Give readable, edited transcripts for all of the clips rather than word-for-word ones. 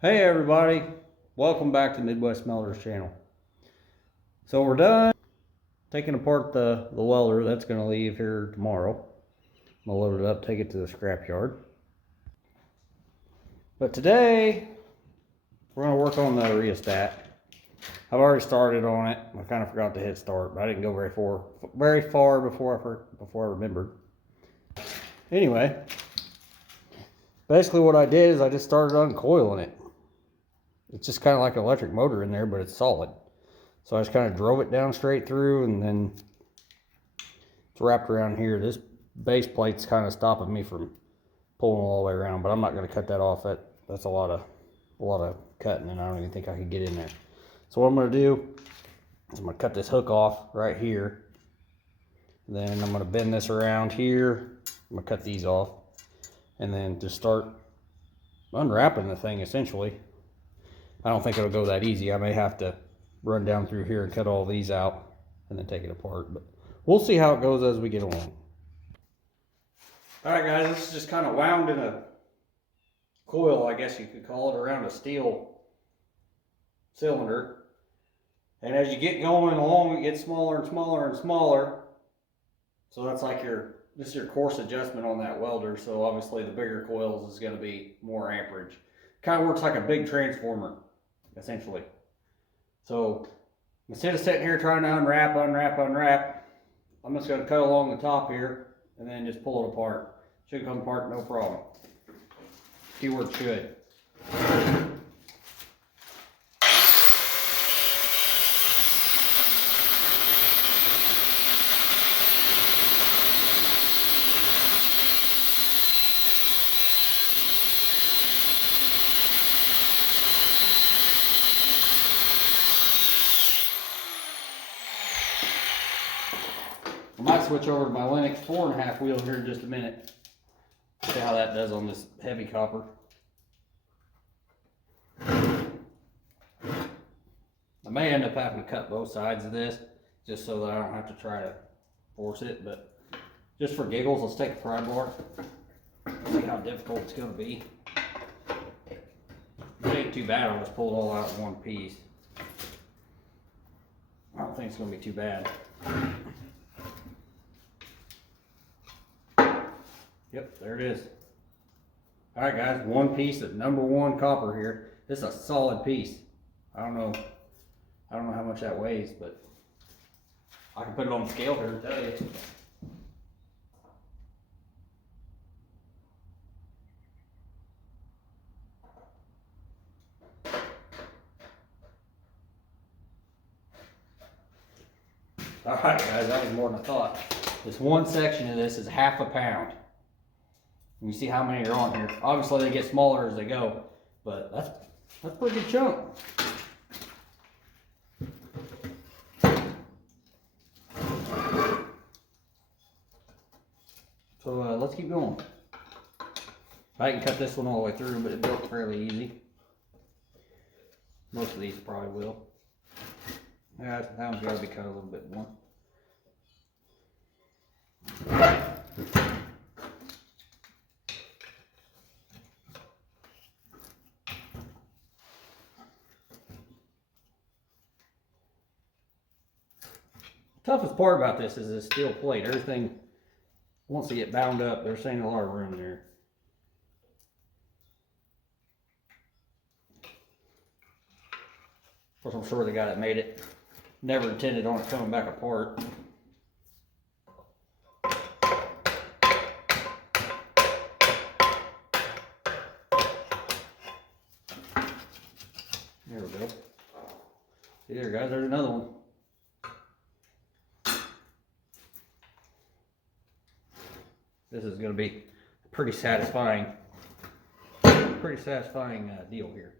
Hey everybody, welcome back to Midwest Melters channel. So we're done taking apart the welder. That's going to leave here tomorrow. I'm going to load it up, take it to the scrapyard. But today we're going to work on the rheostat. I've already started on it. I kind of forgot to hit start, but I didn't go very far before I remembered. Anyway, basically what I did is I just started uncoiling it. It's just kind of like an electric motor in there, but it's solid. So I just kind of drove it down straight through, and then it's wrapped around here. This base plate's kind of stopping me from pulling all the way around, but I'm not going to cut that off. That's a lot of cutting, and I don't even think I could get in there. So what I'm going to do is I'm going to cut this hook off right here. Then I'm going to bend this around here. I'm going to cut these off, and then just start unwrapping the thing essentially. I don't think it'll go that easy. I may have to run down through here and cut all these out and then take it apart, but we'll see how it goes as we get along. All right guys, this is just kind of wound in a coil, I guess you could call it, around a steel cylinder. And as you get going along, it gets smaller and smaller and smaller. So that's like this is your course adjustment on that welder. So obviously the bigger coils is going to be more amperage. Kind of works like a big transformer, essentially. So instead of sitting here trying to unwrap, I'm just going to cut along the top here and then just pull it apart. Should come apart no problem. Keyword should. I might switch over to my Lennox 4.5 wheel here in just a minute. See how that does on this heavy copper. I may end up having to cut both sides of this just so that I don't have to try to force it, but just for giggles, let's take a pry bar. See how difficult it's going to be. It ain't too bad, I'll just pull it all out in one piece. I don't think it's going to be too bad. Yep, there it is. All right, guys, one piece of #1 copper here. This is a solid piece. I don't know how much that weighs, but I can put it on the scale here and tell you. All right, guys, that was more than I thought. This one section of this is ½ a pound. You see how many are on here. Obviously they get smaller as they go, but that's a pretty good chunk. So let's keep going. I can cut this one all the way through, but it built fairly easy. Most of these probably will. Yeah, that one's got to be cut a little bit more. Toughest part about this is this steel plate. Everything wants to get bound up. There's ain't a lot of room there. Of course, I'm sure the guy that made it never intended on it coming back apart. There we go. See there, guys, there's another one. This is going to be a pretty satisfying deal here.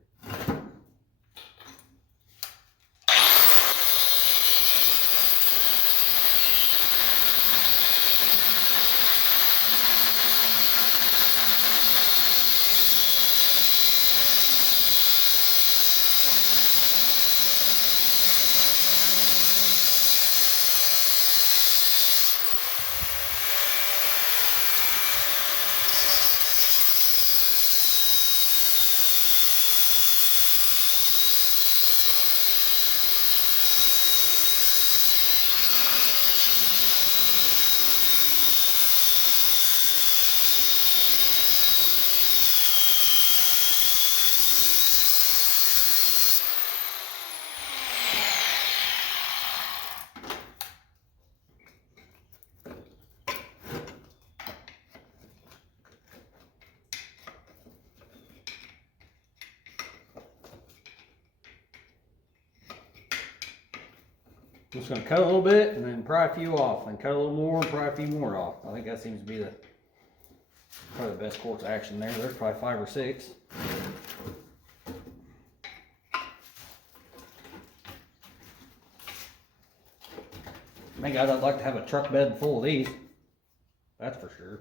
I'm just going to cut a little bit and then pry a few off, and cut a little more and pry a few more off. I think that seems to be probably the best course of action there. There's probably 5 or 6. Man, guys, I'd like to have a truck bed full of these. That's for sure.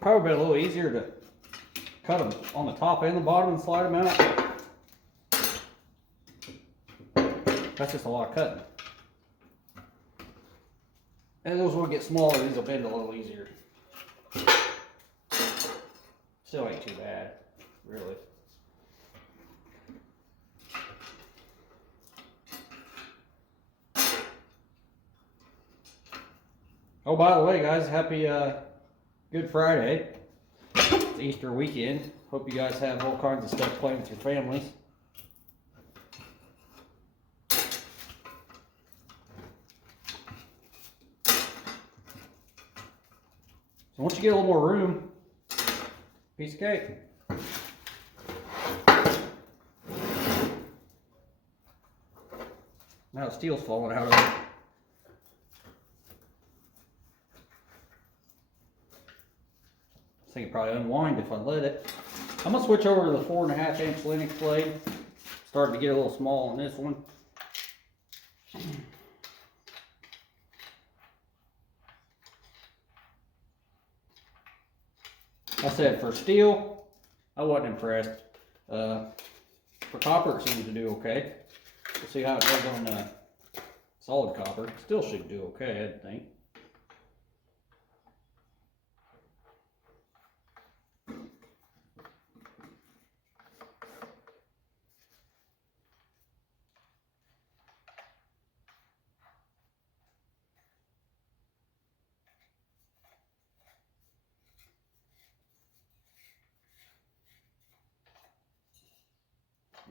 Probably be a little easier to cut them on the top and the bottom and slide them out. That's just a lot of cutting. And those will get smaller, these will bend a little easier. Still ain't too bad, really. Oh, by the way, guys, happy Good Friday. It's Easter weekend. Hope you guys have all kinds of stuff playing with your families. So once you get a little more room, piece of cake. Now the steel's falling out of it. This thing would probably unwind if I let it. I'm going to switch over to the 4.5 inch Linux blade. Starting to get a little small on this one. I said for steel, I wasn't impressed. For copper, it seems to do okay. We'll see how it does on solid copper. Still should do okay, I think.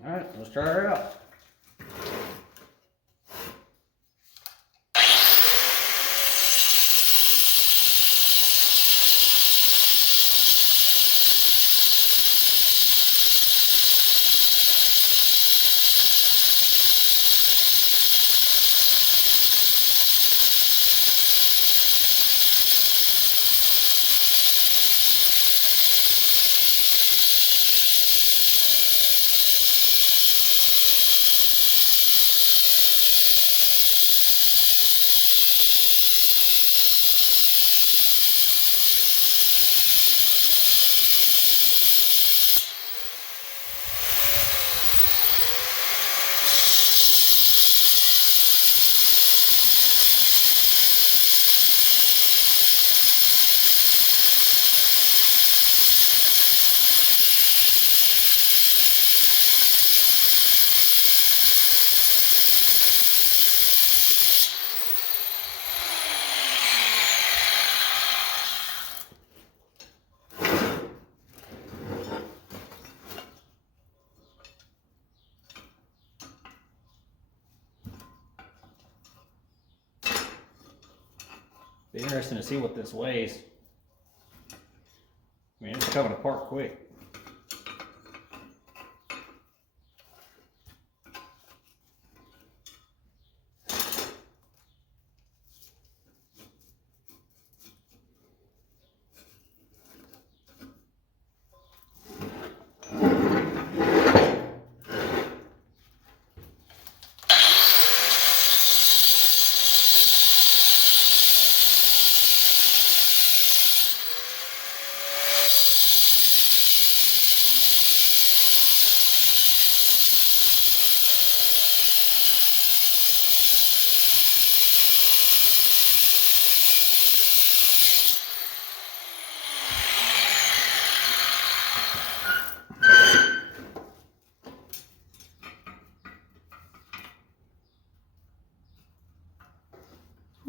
All right, let's try her out. Be interesting to see what this weighs. I mean, it's coming apart quick.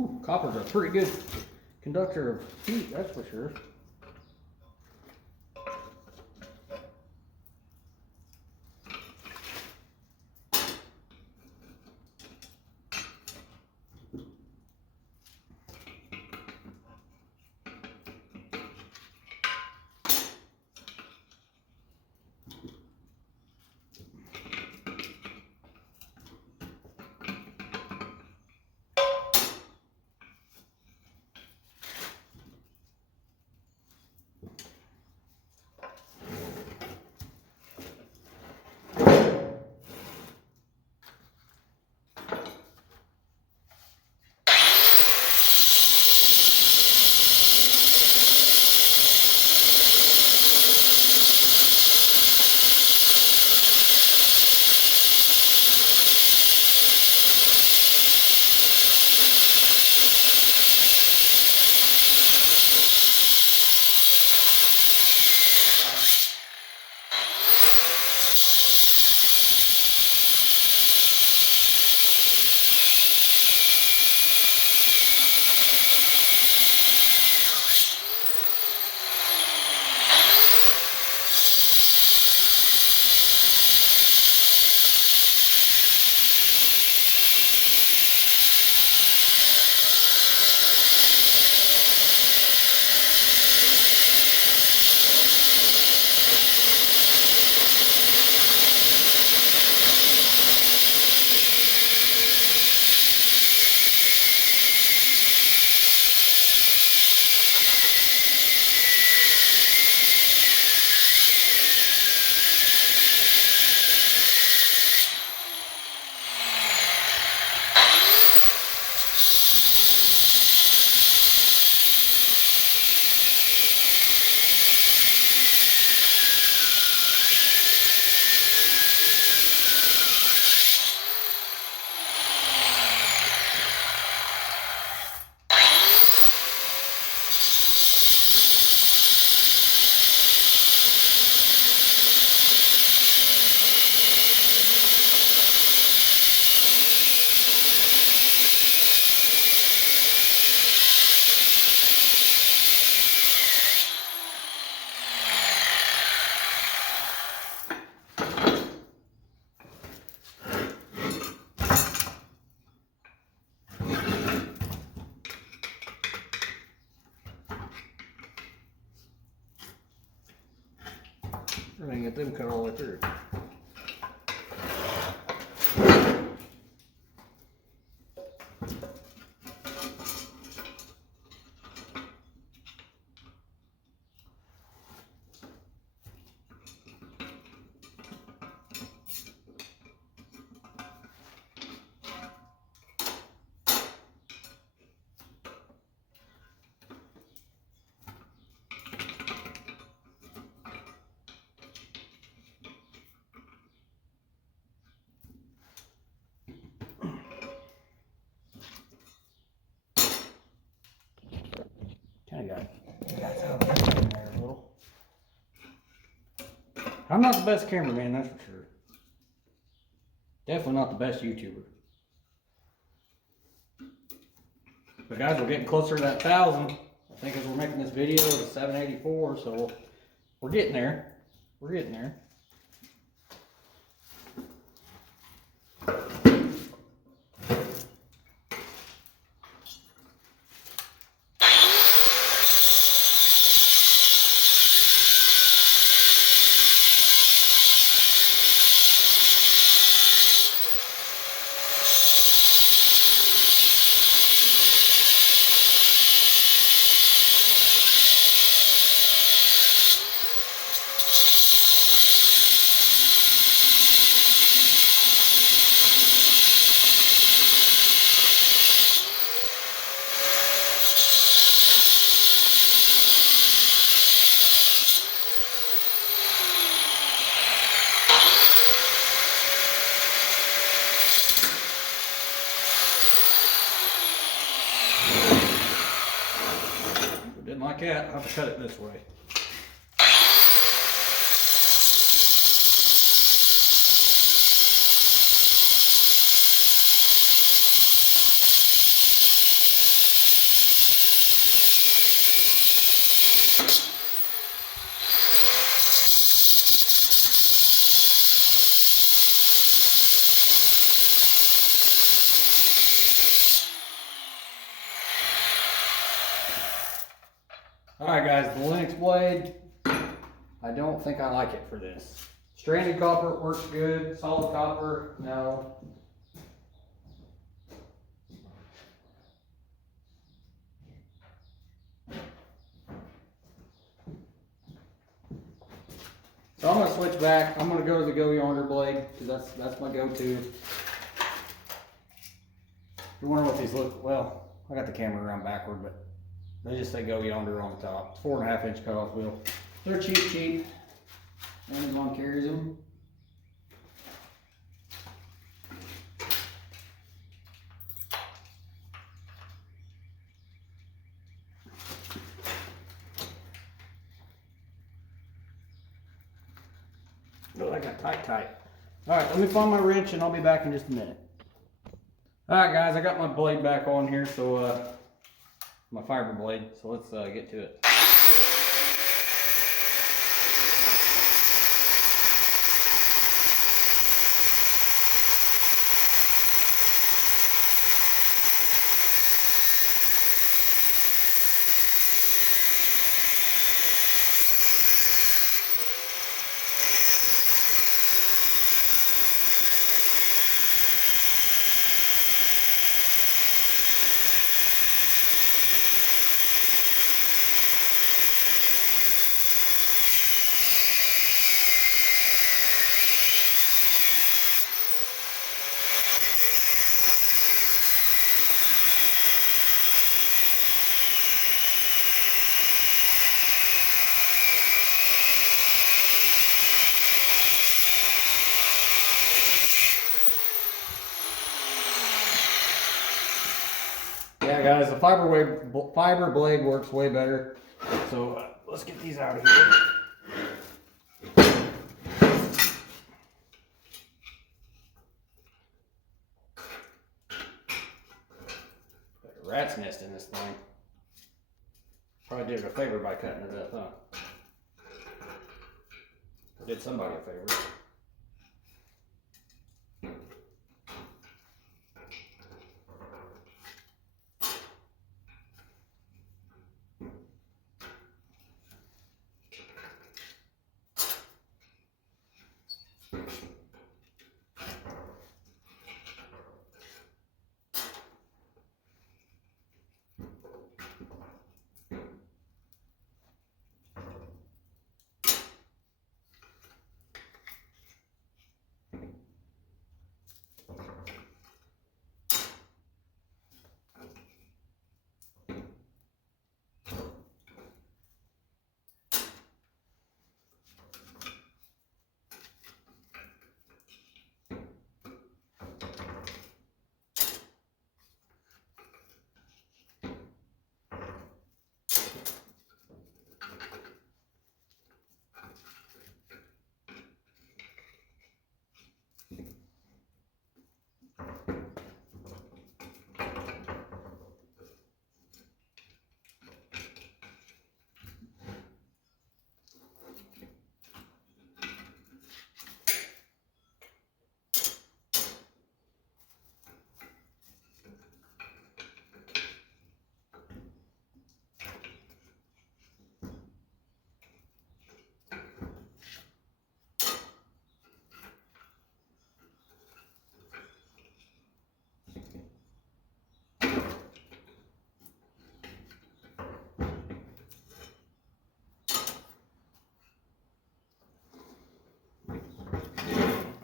Whew, copper's a pretty good conductor of heat, that's for sure. We're gonna get them cut all the way through. Kind of got some in there a little. I'm not the best cameraman, that's for sure. Definitely not the best YouTuber. But guys, we're getting closer to that 1,000. I think as we're making this video, it's 784, so we're getting there. We're getting there. Didn't like that, I'll have to cut it this way. Alright guys, the Linux blade, I don't think I like it for this. Stranded copper works good, solid copper, no. So I'm gonna switch back. I'm gonna go to the go yonder blade because that's my go-to. If you're wondering what these look, well, I got the camera around backward, but they just say go yonder on the top. It's 4.5 inch cutoff wheel. They're cheap. Amazon carries them. Oh, I got tight. All right, let me find my wrench and I'll be back in just a minute. All right, guys, I got my blade back on here, so my fiber blade. So let's get to it. Yeah, guys, the fiber blade works way better. So let's get these out of here. Got a rat's nest in this thing. Probably did it a favor by cutting it up, huh? I did somebody a favor.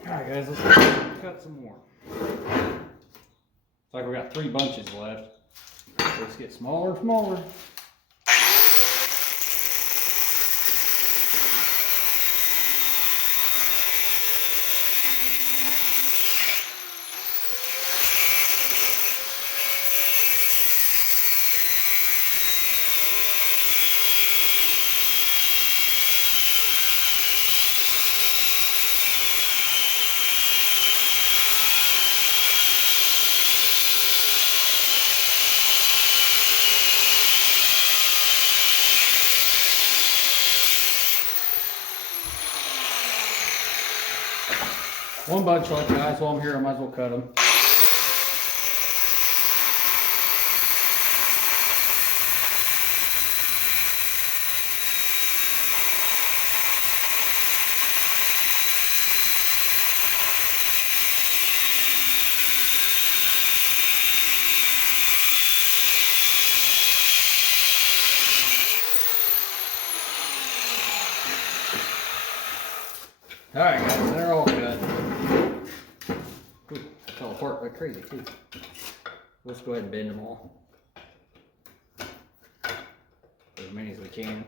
Alright guys, let's cut some more. Looks like we got 3 bunches left. Let's get smaller and smaller. One bunch left, guys. While I'm here, I might as well cut them. Alright guys, they're all cut. Ooh, fell apart like crazy too. Let's go ahead and bend them all. As many as we can.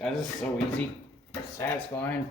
Guys, this is so easy, satisfying.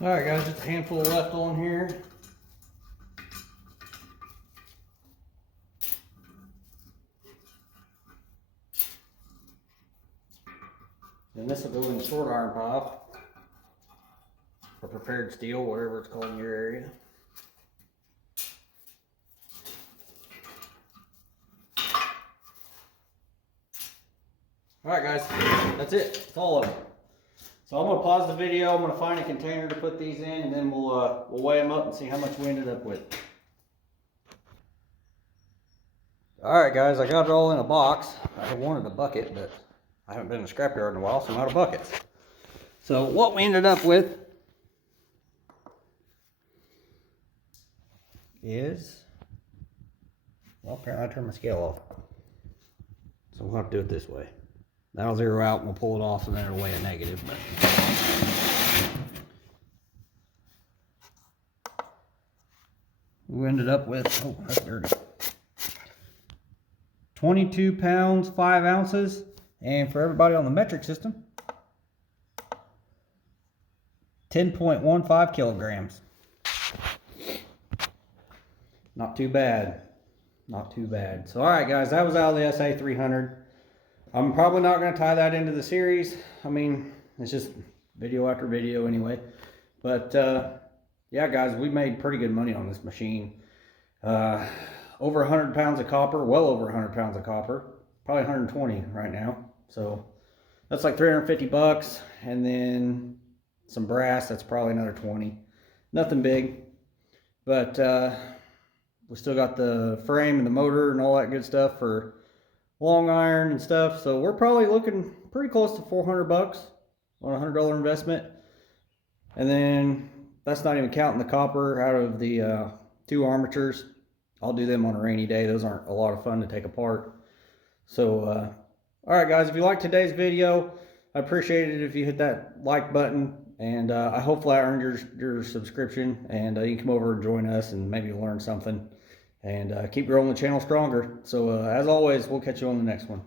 Alright guys, just a handful left on here. And this will go in the short iron pipe, or prepared steel, whatever it's called in your area. Alright guys, that's it. That's all of them. So I'm going to pause the video, I'm going to find a container to put these in, and then we'll weigh them up and see how much we ended up with. Alright guys, I got it all in a box. I wanted a bucket, but I haven't been in a scrapyard in a while, so I'm out of buckets. So what we ended up with is, well, apparently I turned my scale off. So we'll have to do it this way. That'll zero out and we'll pull it off, and then it'll weigh a negative. But we ended up with, oh, that's dirty. 22 pounds, 5 ounces. And for everybody on the metric system, 10.15 kilograms. Not too bad. Not too bad. So, alright guys, that was out of the SA300. I'm probably not going to tie that into the series. I mean, it's just video after video anyway. But, yeah guys, we made pretty good money on this machine. Over 100 pounds of copper, well over 100 pounds of copper. Probably 120 right now. So, that's like 350 bucks. And then some brass, that's probably another 20. Nothing big. But, we still got the frame and the motor and all that good stuff for long iron and stuff. So we're probably looking pretty close to 400 bucks on a $100 investment. And then that's not even counting the copper out of the 2 armatures. I'll do them on a rainy day. Those aren't a lot of fun to take apart. So, alright guys, if you liked today's video, I appreciate it if you hit that like button. And I hopefully I earned your subscription. And you can come over and join us and maybe learn something. And keep growing the channel stronger. So as always, we'll catch you on the next one.